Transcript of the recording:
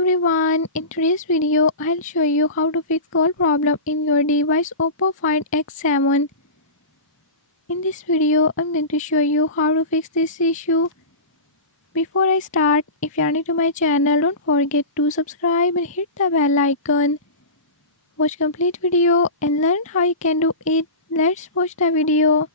everyone, in today's video I'll show you how to fix call problem in your device Oppo Find X7. In this video I'm going to show you how to fix this issue. Before I start, if you are new to my channel, don't forget to subscribe and hit the bell icon. Watch complete video and learn how you can do it. Let's watch the video.